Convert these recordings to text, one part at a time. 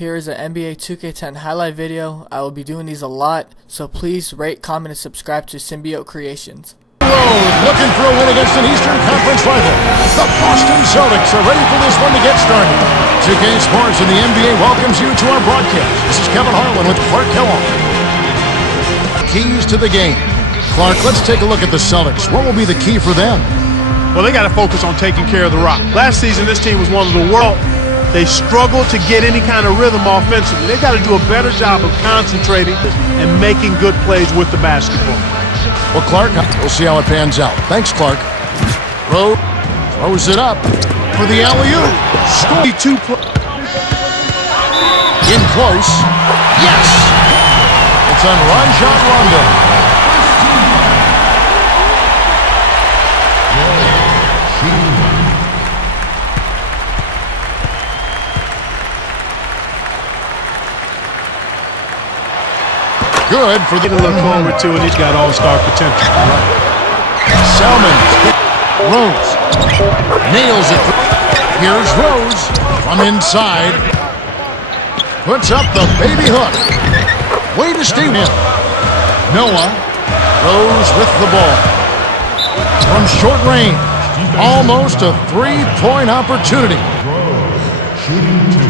Here is an NBA 2K10 highlight video. I will be doing these a lot, so please rate, comment, and subscribe to Symbiote Creations. Looking for a win against an Eastern Conference rival. The Boston Celtics are ready for this one to get started. 2K Sports and the NBA welcomes you to our broadcast. This is Kevin Harlan with Clark Kellogg. Keys to the game. Clark, let's take a look at the Celtics. What will be the key for them? Well, they got to focus on taking care of the rock. Last season, this team was one of the world. They struggled to get any kind of rhythm offensively. They've got to do a better job of concentrating and making good plays with the basketball. Well, Clark, we'll see how it pans out. Thanks, Clark. Rowe throws it up for the alley-oop. In close. Yes! It's on Rajon Rondo. Good for the to look forward to, and he's got all-star potential. Selman, Rose, nails it. Here's Rose from inside. Puts up the baby hook. Way to stay in. Noah, Rose with the ball. From short range, almost a three-point opportunity. Rose, shooting two.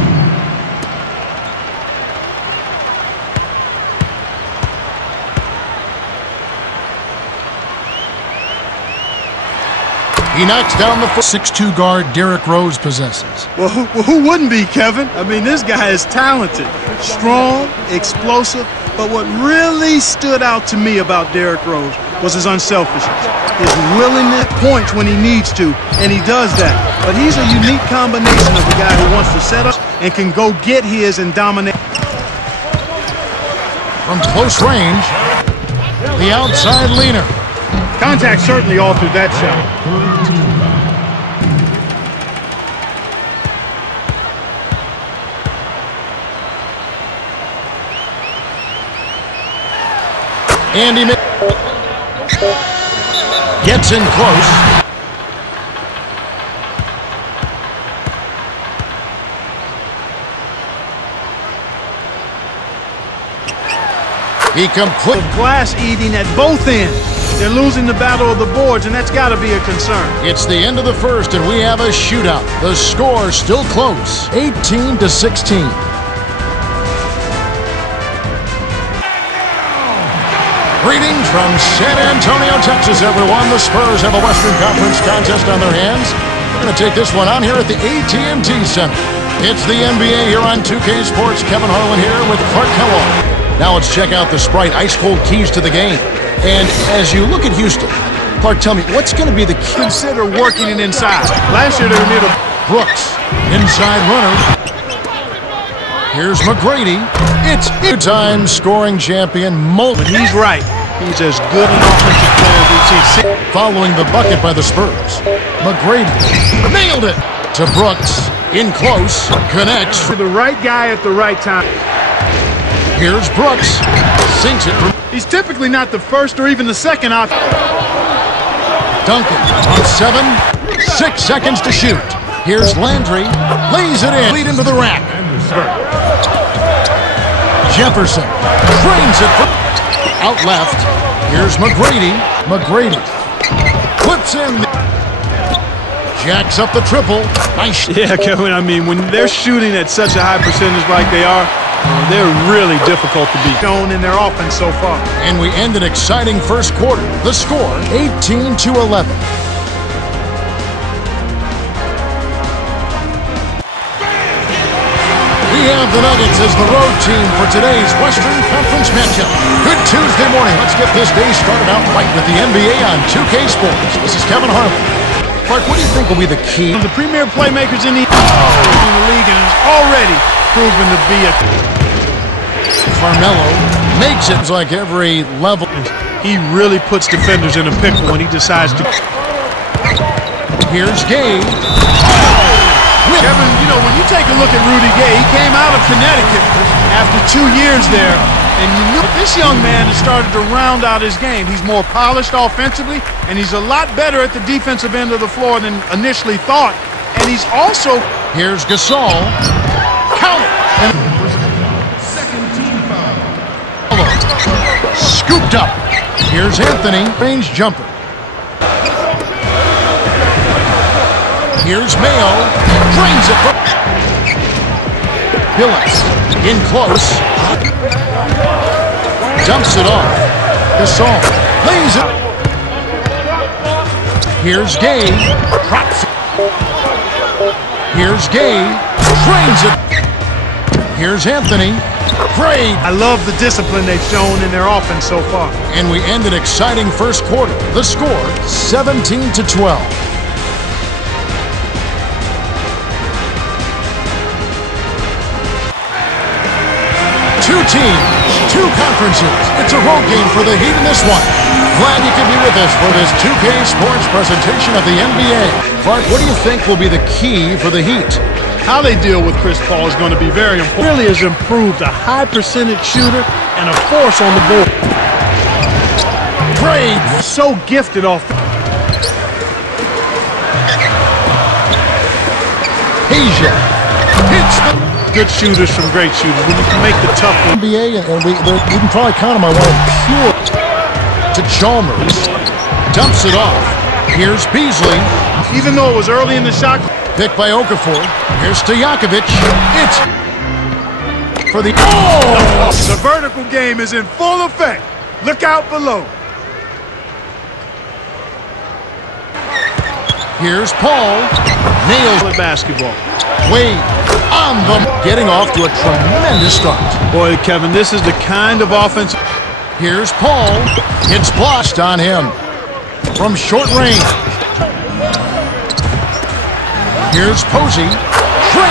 He knocks down the 6'2" guard Derrick Rose possesses. Well, who wouldn't be, Kevin? I mean, this guy is talented, strong, explosive, but what really stood out to me about Derrick Rose was his unselfishness, his willingness points when he needs to, and he does that. But he's a unique combination of a guy who wants to set up and can go get his and dominate. From close range, the outside leaner. Contact certainly altered that shot. Andy gets in close. He complete glass eating at both ends. They're losing the battle of the boards, and that's got to be a concern. It's the end of the first, and we have a shootout. The score still close, 18-16. Greetings from San Antonio, Texas, everyone. The Spurs have a Western Conference contest on their hands. We're going to take this one on here at the AT&T Center. It's the NBA here on 2K Sports. Kevin Harlan here with Clark Kellogg. Now let's check out the Sprite ice-cold keys to the game. And as you look at Houston, Clark, tell me, what's going to be the key? Consider working it inside. Last year they were near the Brooks, inside runner. Here's McGrady. It's two-time scoring champion. But he's right. He's as good an offensive player as we've seen. Following the bucket by the Spurs. McGrady nailed it to Brooks. In close, connects. The right guy at the right time. Here's Brooks. Sinks it. He's typically not the first or even the second option. Duncan on 7. 6 seconds to shoot. Here's Landry. Lays it in. Lead into the rack. Jefferson drains it out left. Here's McGrady. McGrady puts in. Jacks up the triple. Nice. Yeah, Kevin, I mean, when they're shooting at such a high percentage like they are, they're really difficult to beat. Shown in their offense so far. And we end an exciting first quarter. The score, 18-11. We have the Nuggets as the road team for today's Western Conference matchup. Good Tuesday morning. Let's get this day started out right with the NBA on 2K Sports. This is Kevin Harlan. Clark, what do you think will be the key? The premier playmakers in the league and is already proven to be a... Carmelo makes it like every level. He really puts defenders in a pickle when he decides to... Here's Gay. Kevin, you know, when you take a look at Rudy Gay, he came out of Connecticut after 2 years there, and you knew this young man has started to round out his game. He's more polished offensively, and he's a lot better at the defensive end of the floor than initially thought. And he's also... Here's Gasol. Count it. And moved up. Here's Anthony, range jumper. Here's Mayo, drains it. Billups, in close. Dumps it off. Gasol, lays it. Here's Gay, drops it. Here's Gay, drains it. Here's Anthony, great. I love the discipline they've shown in their offense so far. And we end an exciting first quarter. The score, 17-12. Two teams, two conferences. It's a road game for the Heat in this one. Glad you could be with us for this 2K Sports presentation of the NBA. Clark, what do you think will be the key for the Heat? How they deal with Chris Paul is going to be very important. Really has improved, a high percentage shooter and a force on the board. Great. So gifted off. Asia hits the Good shooters from great shooters. When you can make the tough one. NBA, and we can probably count them on one pure to Chalmers. Dumps it off. Here's Beasley. Even though it was early in the shot. Picked by Okafor. Here's Stojakovic. It's for the... Oh! The vertical game is in full effect. Look out below. Here's Paul. Nails the basketball. Wade on them. Getting off to a tremendous start. Boy, Kevin, this is the kind of offense. Here's Paul. It's blocked on him from short range. Here's Posey.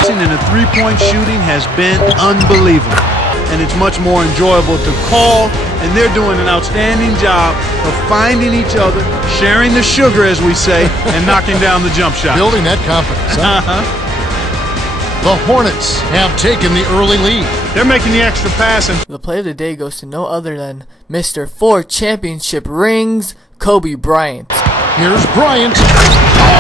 And the three-point shooting has been unbelievable. And it's much more enjoyable to call, and they're doing an outstanding job of finding each other, sharing the sugar, as we say, and knocking down the jump shot. Building that confidence. Huh? The Hornets have taken the early lead. They're making the extra pass. And the play of the day goes to no other than Mr. 4 championship rings, Kobe Bryant. Here's Bryant. Oh!